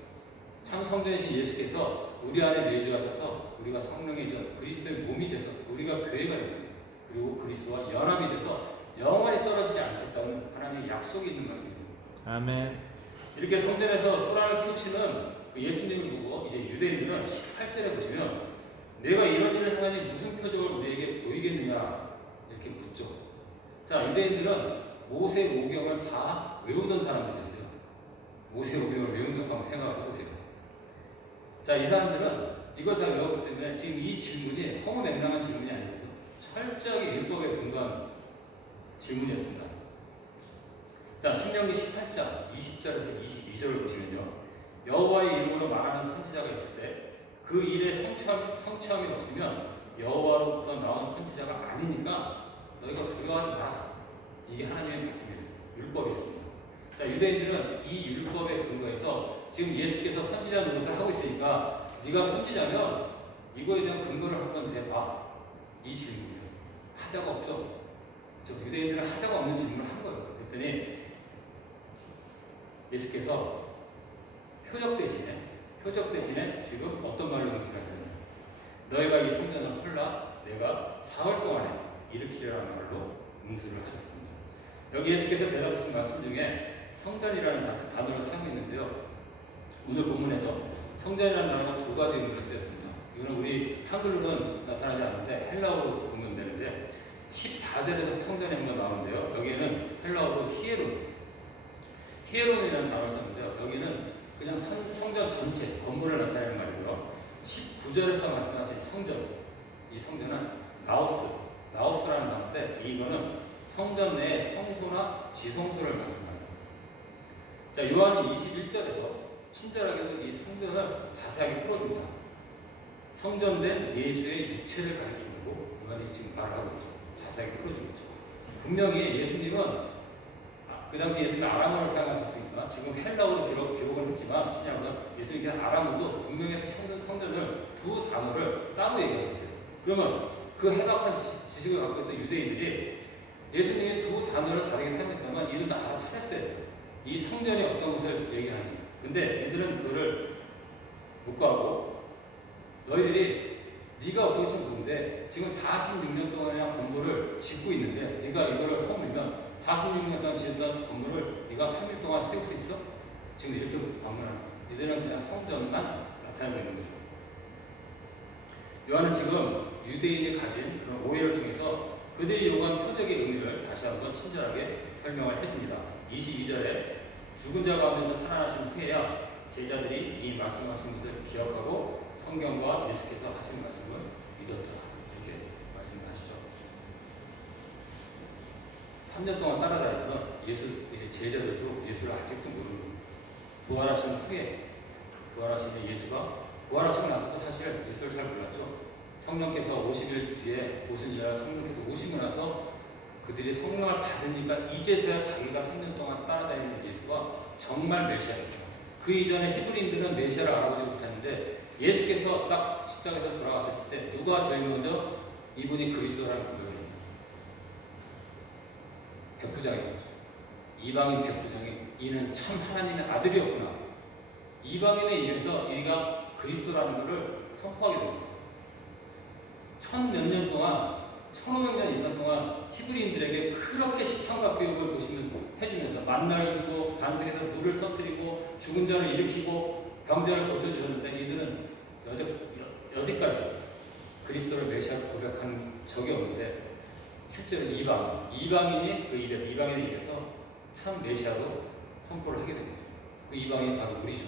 참 성전이신 예수께서 우리 안에 내주하셔서 우리가 성령의 그리스도의 몸이 돼서 우리가 교회가 되는 그리고 그리스도와 연합이 돼서 영원히 떨어지지 않겠다는 하나님의 약속이 있는 말씀입니다. 아멘. 이렇게 성전에서 소란을 펼치는 그 예수님을 보고 이제 유대인들은 18절에 보시면 내가 이런 일을 하나니 무슨 표적을 우리에게 보이겠느냐 이렇게 묻죠. 자, 유대인들은 모세오경을 다 외우던 사람들이었어요. 모세오경을 외운다고 한번 생각해 보세요. 자, 이 사람들은 이걸 다 외웠기 때문에 지금 이 질문이 허무맹랑한 질문이 아니고 철저하게 율법에 근거한 질문이었습니다. 자, 신명기 18장 20절에서 22절을 보시면요. 여호와의 이름으로 말하는 선지자가 있을 때 그 일에 성취함이 없으면 여호와로부터 나온 선지자가 아니니까 너희가 두려워하지 마라. 이게 하나님의 말씀이었습니다. 율법이었습니다. 자, 유대인들은 이 율법에 근거해서 지금 예수께서 선지자 노릇을 하고 있으니까 네가 선지자면 이거에 대한 근거를 한번 대봐. 이 질문이에요. 하자가 없죠. 유대인들은 하자가 없는 질문을 한 거예요. 그랬더니 예수께서 표적 대신에 지금 어떤 말로 응시하셨냐면 너희가 이 성전을 헐라 내가 사흘 동안에 일으키라는 말로 응수를 하셨습니다. 여기 예수께서 대답하신 말씀 중에 성전이라는 단어를 사용했는데요. 오늘 본문에서 성전이라는 단어가 두 가지 의미로 쓰였습니다. 이거는 우리 한글로는 나타나지 않는데 헬라어로 보면 되는데 14절에도 성전이 한번 나오는데요. 여기에는 헬라어로 히에론이라는 단어를 썼는데요. 여기는 그냥 성전 전체, 건물을 나타내는 말이고요. 19절에서 말씀하신 성전, 이 성전은 나우스라는 단어인데 이거는 성전 내의 성소나 지성소를 말씀합니다. 자, 요한은 21절에서 친절하게도 이 성전을 자세하게 풀어줍니다. 성전된 예수의 육체를 가리키고 요한이 지금 말을 하고 있죠. 자세하게 풀어주고 있죠. 분명히 예수님은 그 당시 예수님이 아람어를 사용하셨으니까 지금 헬라어로 기록을 했지만 신약은 예수님께서 아람어도 분명히 성전을 두 단어를 따로 얘기하셨어요. 그러면 그 해박한 지식을 갖고 있던 유대인들이 예수님이 두 단어를 다르게 사용했다면 이들은 다 알아차렸어야 돼요. 이 성전이 어떤 것을 얘기하는지. 근데 이들은 그를 묵과하고 너희들이 네가 어떤 것인지 모르는데 지금 46년 동안이나 건물을 짓고 있는데 네가 이거를 허물면 46년 동안 지었던 건물을 네가 3일 동안 세울 수 있어? 지금 이렇게 방문하는 이들은 그냥 성전만 나타내고 있는 거죠. 요한은 지금 유대인이 가진 그런 오해를 통해서 그들이 요구한 표적의 의미를 다시 한번 친절하게 설명을 해줍니다. 22절에 죽은 자 가운데서 살아나신 후에야 제자들이 이 말씀하신 것을 기억하고 성경과 예수께서 하신 말씀을 믿었다. 이렇게 말씀하시죠. 3년 동안 따라다니던 제자들도 예수를 아직도 모르는 거예요. 부활하신 후에, 부활하신 예수가, 부활하시고 나서도 사실 예수를 잘 몰랐죠. 성령께서 50일 뒤에 오시니라 성령께서 오시고 나서 그들이 성령을 받으니까 이제서야 자기가 3년 동안 따라다니는 예수가 정말 메시아였죠. 그 이전에 히브리인들은 메시아를 알아보지 못했는데 예수께서 딱 십자가에서 돌아가셨을 때 누가 제일 먼저 이분이 그리스도라는 고백을 했어요. 백부장이었죠. 이방인 백부장이 이는 참 하나님의 아들이었구나. 이방인에 의해서 이가 그리스도라는 것을 선포하게 됩니다. 1000몇 년 동안 1500년 이상 동안 히브리인들에게 그렇게 시청과 교육을 해주면서 만나를 주고 반석에서 물을 터뜨리고 죽은 자를 일으키고 병자를 고쳐주셨는데 이들은 여지까지 그리스도를 메시아로 고백한 적이 없는데 실제로 이방인의 입에서 참 메시아로 선포를 하게 됩니다. 그 이방인이 바로 우리죠.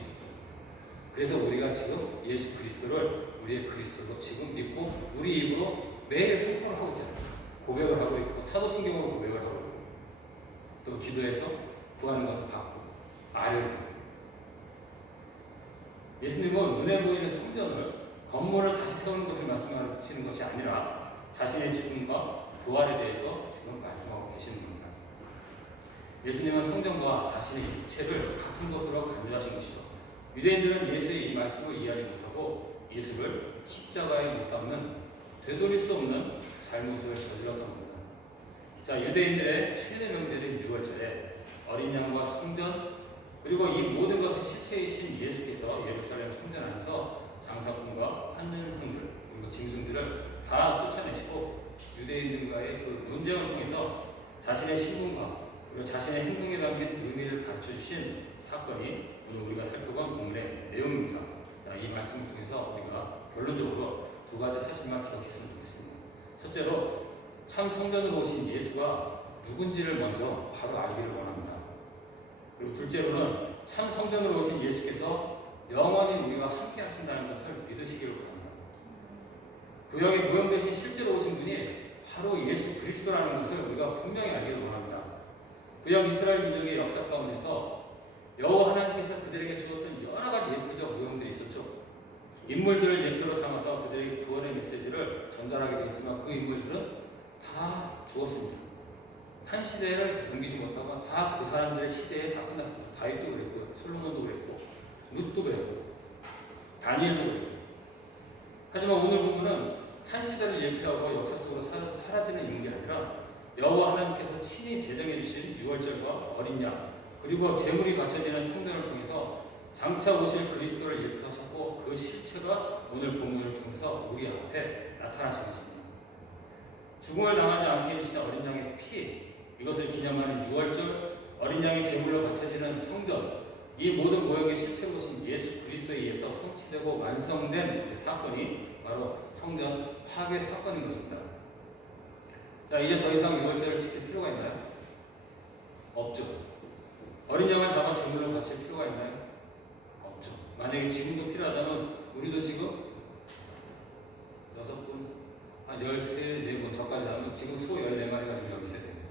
그래서 우리가 지금 예수 그리스도를 우리의 그리스도로 지금 믿고 우리 입으로 매일 선포를 하고 있잖아요. 고백을 하고 있고 사도신경으로 고백을 하고 있고 또 기도해서 구하는 것을 받고 아뢰고 예수님은 눈에 보이는 성전을 건물을 다시 세우는 것을 말씀하시는 것이 아니라 자신의 죽음과 부활에 대해서 지금 말씀하고 계시는 겁니다. 예수님은 성전과 자신의 육체를 같은 것으로 강조하신 것이죠. 유대인들은 예수의 이 말씀을 이해하지 못하고 예수를 십자가에 못 박는 되돌릴 수 없는 잘못을 저질렀던 겁니다. 자, 유대인들의 최대 명절인 유월절에 어린 양과 성전 그리고 이 모든 것의 실체이신 예수께서 예루살렘 성전 안에서 장사꾼과 환전생들 그리고 짐승들을 다 쫓아내시고 유대인들과의 그 논쟁을 통해서 자신의 신분과 그리고 자신의 행동에 담긴 의미를 가르쳐 주신 사건이 오늘 우리가 살펴본 본문의 내용입니다. 자, 이 말씀을 통해서 우리가 결론적으로 두 가지 사실만 기억했으면 좋겠습니다. 첫째로 참 성전으로 오신 예수가 누군지를 먼저 바로 알기를 원합니다. 그리고 둘째로는 참 성전으로 오신 예수께서 영원히 우리가 함께 하신다는 것을 믿으시기를 바랍니다. 구약에 무형되신 실제로 오신 분이 바로 예수 그리스도라는 것을 우리가 분명히 알기를 원합니다. 구약 이스라엘 민족의 역사 가운데서 여호와 하나님께서 그들에게 주었던 여러 가지 예표적 모형들이 있었죠. 인물들을 예표로 삼아서 그들에게 구원의 메시지를 전달하게 되었지만 그 인물들은 다 죽었습니다. 한 시대를 넘기지 못하고 다 그 사람들의 시대에 다 끝났습니다. 다윗도 그랬고, 솔로몬도 그랬고, 룻도 그랬고, 다니엘도 그랬고. 하지만 오늘 본문은 한 시대를 예표하고 역사 속으로 사라지는 인물이 아니라 여호와 하나님께서 친히 제정해 주신 유월절과 어린 양 그리고 제물이 바쳐지는 성전을 통해서 장차 오실 그리스도를 예표하셨고 그 실체가 오늘 본문을 통해서 우리 앞에 나타나신 것입니다. 죽음을 당하지 않게 해주신 어린 양의 피 이것을 기념하는 유월절 어린 양의 제물로 바쳐지는 성전 이 모든 모형의 실체로 오신 예수 그리스도에 의해서 성취되고 완성된 그 사건이 바로 성전 파괴 사건인 것입니다. 자, 이제 더 이상 유월절을 지킬 필요가 있나요? 없죠. 어린 양을 잡아 제물로 바칠 필요가 있나요? 없죠. 만약에 지금도 필요하다면 우리도 지금 6분, 한 13, 4분 저까지 하면 지금 소 14마리가 지금 여기 있어야 됩니다.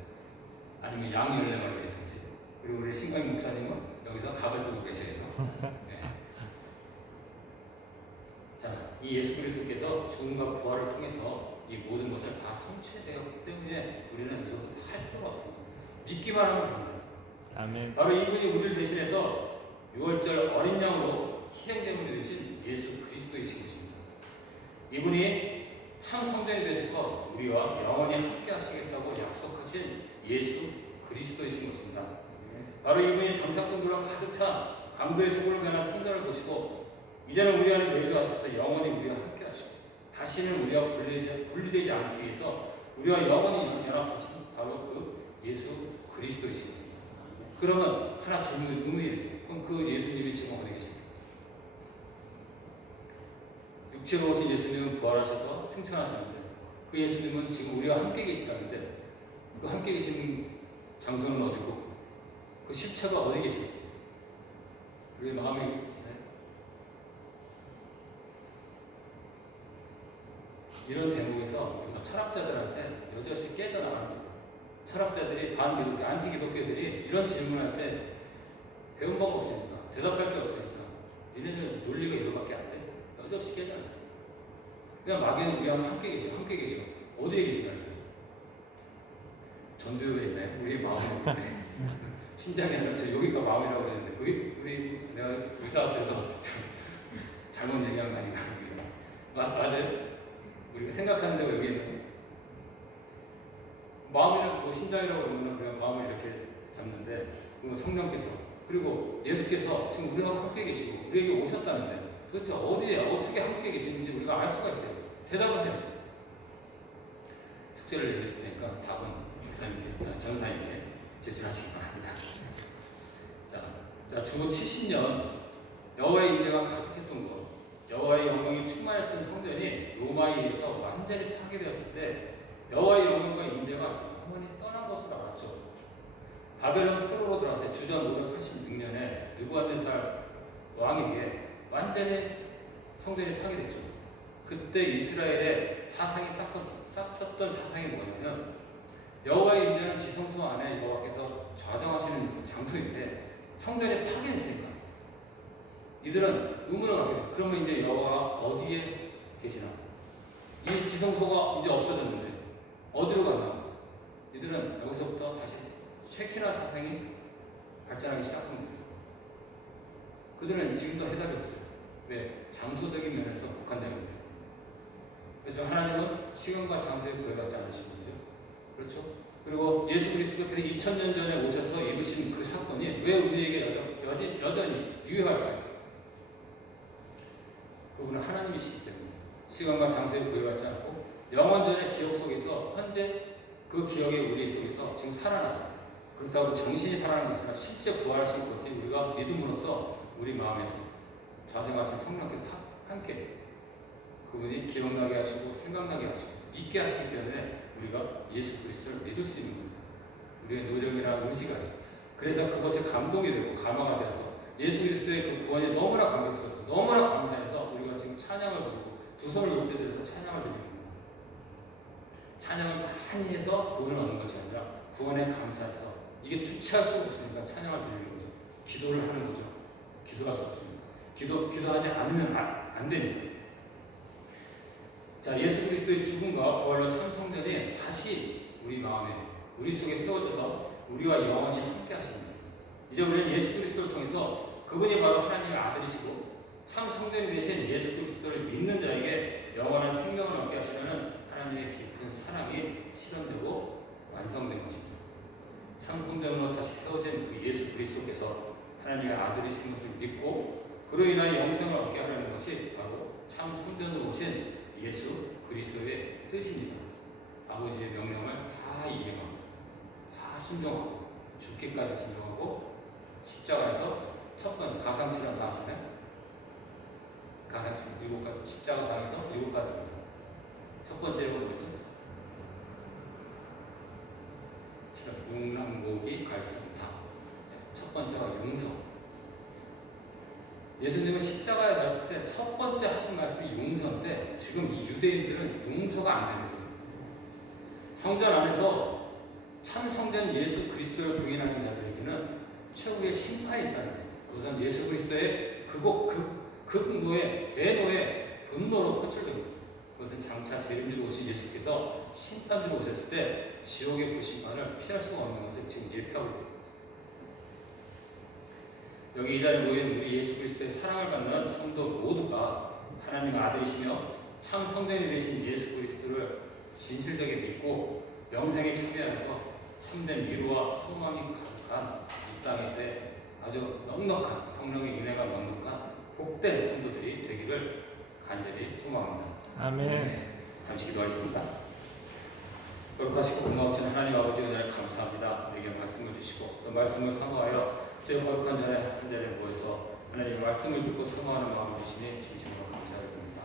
아니면 양 14마리가 있든지. 그리고 우리 신광희 목사님은 여기서 갑을 두고 계세요. 네. 자, 이 예수 그리스도께서 죽음과 부활을 통해서 이 모든 것을 다 성취되었기 때문에 우리는 이것을 할 필요가 없습니다. 믿기만 하면 됩니다. 아멘. 바로 이분이 우리를 대신해서 6월절 어린 양으로 희생제물이 되신 예수 그리스도이신 것입니다. 이분이 참 성전이 되셔서 우리와 영원히 함께 하시겠다고 약속하신 예수 그리스도이신 것입니다. 바로 이분이 장사꾼들과 가득 차 강도의 소굴을 변한 성전을 보시고 이제는 우리 안에 내주하셔서 영원히 우리와 함께 하시고 다시는 우리와 분리되지 않기 위해서 우리와 영원히 연합하신 바로 그 예수 그리스도이신 것입니다. 그러면 하나 질문이 되죠. 그럼 그 예수님이 지금 어디 계십니까? 육체로 오신 예수님은 부활하셔서 승천하셨는데 그 예수님은 지금 우리와 함께 계시다는데 그 함께 계신 장소는 어디고 그 실체가 어디 계십니까? 우리의 마음에 계시나요? 이런 대목에서 우리가 철학자들한테 여지없이 깨져나가는 거예요. 철학자들이 반기독교, 안티기독교들이 이런 질문할 때 배운 법 없으니까 대답할 게 없으니까 얘네들 논리가 이거밖에 안 돼. 여지없이 깨져나가요. 그냥 막연히 우리랑 함께 계셔. 어디에 계시나요? 전도요에 있나요? 우리의 마음에 있는데 심장이 아니라 저 여기가 마음이라고 그랬는데 우리 내가 의사 앞에서 잘못 얘기한 거 아닌가? 맞아요? 우리가 생각하는 데가 여기 있는 마음이라고 뭐 심장이라고 그러면 우리가 마음을 이렇게 잡는데 그리고 성령께서 그리고 예수께서 지금 우리와 함께 계시고 우리에게 오셨다는데 도대체 어디에 어떻게 함께 계시는지 우리가 알 수가 있어요. 대답을 해요. 숙제를 얘기해 주니까 답은 목사님께 전사님께 제출하시기 바랍니다. 자, 주고 70년 여호와의 인재가 가득했던 것 여호와의 영광이 충만했던 성전이 로마에 의해서 완전히 파괴되었을 때 여호와의 영광과 인재가 영원히 떠난 것을 알았죠. 바벨론 포로로 들어왔을 때 주전 586년에 느부갓네살 왕에게 완전히 성전이 파괴됐죠. 그때 이스라엘의 사상이 싹섰던 사상이 뭐냐면 여호와의 인재는 지성소 안에 여호와께서 좌정하시는 장소인데 성전이 파괴됐으니까 이들은 의문을 갖게 돼요. 그러면 이제 여호와가 어디에 계시나? 이 지성소가 이제 없어졌는데 어디로 갔나? 이들은 여기서부터 다시 쉐키나 사상이 발전하기 시작한 거예요. 그들은 지금도 해답이 없어요. 왜? 장소적인 면에서 국한되는 거예요. 그래서 하나님은 시간과 장소에 구애받지 않으신 분이죠. 그렇죠? 그리고 예수 그리스도께서 2000년 전에 오셔서 입으신 그 사건이 왜 우리에게 여전히 유효할까요? 그분은 하나님이시기 때문에 시간과 장소에 구애받지 않고 영원전의 기억 속에서 현재 그 기억이 우리 속에서 지금 살아나서 그렇다고 정신이 살아나는 것이 아니라 실제 부활하신 것이 우리가 믿음으로써 우리 마음에서 좌정하신 성령께서 함께 그분이 기억나게 하시고 생각나게 하시고 잊게 하시기 때문에 우리가 예수 그리스도를 믿을 수 있는 겁니다. 우리의 노력이나 의지가 아니에요. 그래서 그것이 감동이 되고 감화가 되어서 예수 그리스도의 그 구원이 너무나 감격스러워서 너무나 감사해서 우리가 지금 찬양을 드리고 두 손을 높이 들어서 찬양을 드리는 겁니다. 찬양을 많이 해서 구원을 얻는 것이 아니라 구원에 감사해서 이게 주체할 수가 없으니까 찬양을 드리는 거죠. 기도를 하는 거죠. 기도할 수 없습니다. 기도하지 않으면 안 됩니다. 자, 예수 그리스도의 죽음과 부활로 참 성전이 다시 우리 마음에, 우리 속에 세워져서 우리와 영원히 함께 하십니다. 이제 우리는 예수 그리스도를 통해서 그분이 바로 하나님의 아들이시고 참 성전이 되신 예수 그리스도를 믿는 자에게 영원한 생명을 얻게 하시는 하나님의 깊은 사랑이 실현되고 완성된 것입니다. 참 성전으로 다시 세워진 그 예수 그리스도께서 하나님의 아들이신 것을 믿고 그로 인하여 영생을 얻게 하려는 것이 바로 참 성전으로 오신 예수 그리스도의 뜻입니다. 아버지의 명령을 다 이행하고 다 순종하고 죽기까지 순종하고 십자가에서 첫 번째 가상치란 다 아시나요? 가상치란 7가지 십자가상에서 7가지입니다. 첫 번째가 뭐죠? 용랑고기 갈성타. 첫 번째가 용서. 예수님은 십자가에 달렸을 때 첫 번째 하신 말씀이 용서인데 지금 이 유대인들은 용서가 안 되는 거예요. 성전 안에서 참 성전 예수 그리스도를 부인하는 자들에게는 최후의 심판이 있다는 거예요. 그것은 예수 그리스도의 극노의 대노의 분노로 호출됩니다. 그것은 장차 재림주로 오신 예수께서 심판주로 오셨을 때 지옥의 그 심판을 피할 수가 없는 것을 지금 예표하고 있습니다. 여기 이 자리에 모인 우리 예수 그리스도의 사랑을 받는 성도 모두가 하나님의 아들이시며 참 성전이 되신 예수 그리스도를 진실되게 믿고 영생에 참여하여서 참된 위로와 소망이 가득한 이 땅에서의 아주 넉넉한 성령의 은혜가 넉넉한 복된 성도들이 되기를 간절히 소망합니다. 아멘. 잠시 기도하겠습니다. 거룩하시고 고마우신 하나님 아버지 은혜를 감사합니다. 우리에게 말씀을 주시고 그 말씀을 사모하여 저희 거룩한 전에 한 자리에 모여서 하나님의 말씀을 듣고 사모하는 마음을 주시니 진심으로 감사드립니다.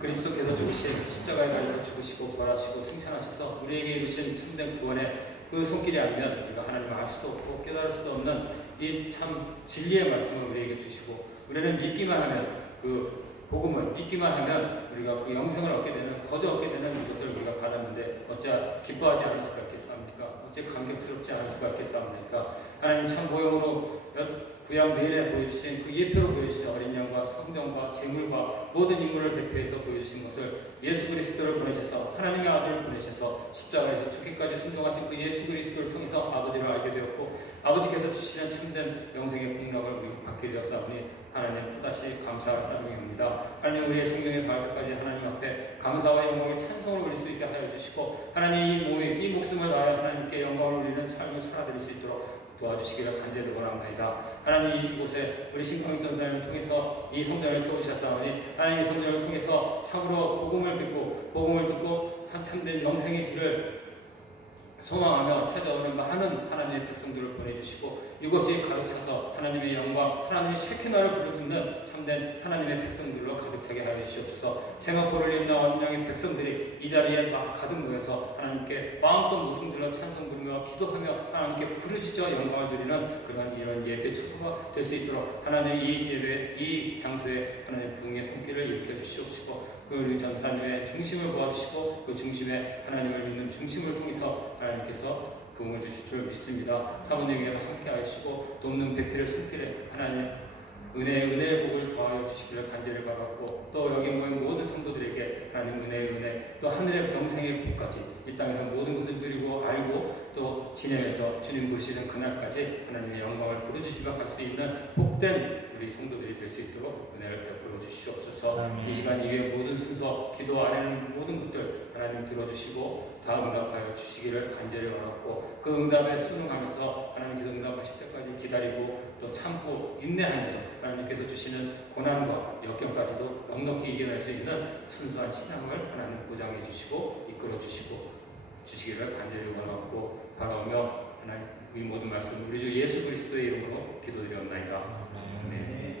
그리스도께서 죽으신 십자가에 달려 죽으시고 부활하시고 승천하셔서 우리에게 이루신 참된 구원의 그 손길이 아니면 우리가 하나님을 알 수도 없고 깨달을 수도 없는 이 참 진리의 말씀을 우리에게 주시고 우리는 믿기만 하면 그 복음을 믿기만 하면 우리가 그 영생을 얻게 되는 거저 얻게 되는 것을 우리가 받았는데 어찌 기뻐하지 않을 수가 있겠습니까? 어찌 감격스럽지 않을 수가 있겠습니까? 하나님 참 모형으로 구약 내일에 보여주신 그 예표로 보여주신 어린 양과 성전과 재물과 모든 인물을 대표해서 보여주신 것을 예수 그리스도를 보내셔서 하나님의 아들을 보내셔서 십자가에서 죽기까지 순종하신 그 예수 그리스도를 통해서 아버지를 알게 되었고 아버지께서 주시는 참된 영생의 공락을 우리가 받게 되었사오니 하나님 또다시 감사할 따름입니다. 하나님 우리의 생명의 다할 때까지 하나님 앞에 감사와 영광의 찬송을 올릴 수 있게 하여 주시고 하나님 이 목숨을 다하여 하나님께 영광을 올리는 삶을 살아드릴 수 있도록 도와주시기를 간절히 원합니다. 하나님 이곳에 우리 신광희 전사님을 통해서 이 성전을 세우셨사오니 하나님 이 성전을 통해서 참으로 복음을 믿고 복음을 듣고 참된 영생의 길을 소망하며 찾아오는 많은 하나님의 백성들을 보내주시고 이곳이 가득 차서 하나님의 영광, 하나님의 쉐키나를 부르짖는 참된 하나님의 백성들로 가득 차게 하여 주시옵소서. 세마포를 입는 원량의 백성들이 이 자리에 가득 모여서 하나님께 마음껏 목숨들로 찬송 부르며 기도하며 하나님께 부르짖어 영광을 드리는 그런 이런 예배 초소가 될 수 있도록 하나님 이 예배, 이 장소에 하나님 부흥의 손길을 일으켜 주시옵시고 우리 전사님의 중심을 도와주시고 그 중심에 하나님을 믿는 중심을 통해서 하나님께서 도움을 주실 줄 믿습니다. 사모님에게도 함께 하시고 돕는 배필의 손길에 하나님 은혜의 복을 더하여 주시기를 간절히 바랐고 또 여기 모인 모든 성도들에게 하나님 은혜 또 하늘의 영생의 복까지 이 땅에서 모든 것을 누리고 알고 또 지내면서 주님 부르시는 그날까지 하나님의 영광을 부르짖으며 갈 수 있는 복된 우리 성도들이 될 수 있도록 은혜를 베풀어 주시옵소서. 아멘. 이 시간 이후에 모든 순서 기도 아래는 모든 것들 하나님 들어주시고 다 응답하여 주시기를 간절히 원하고 그 응답에 순응하면서 하나님께서 응답하실 때까지 기다리고 또 참고 인내하면서 하나님께서 주시는 고난과 역경까지도 넉넉히 이겨낼 수 있는 순수한 신앙을 하나님 보장해 주시고 이끌어 주시고 주시기를 간절히 원하고 바라며 하나님 이 모든 말씀 우리 주 예수 그리스도의 이름으로 기도드리옵나이다. 아멘. 아멘.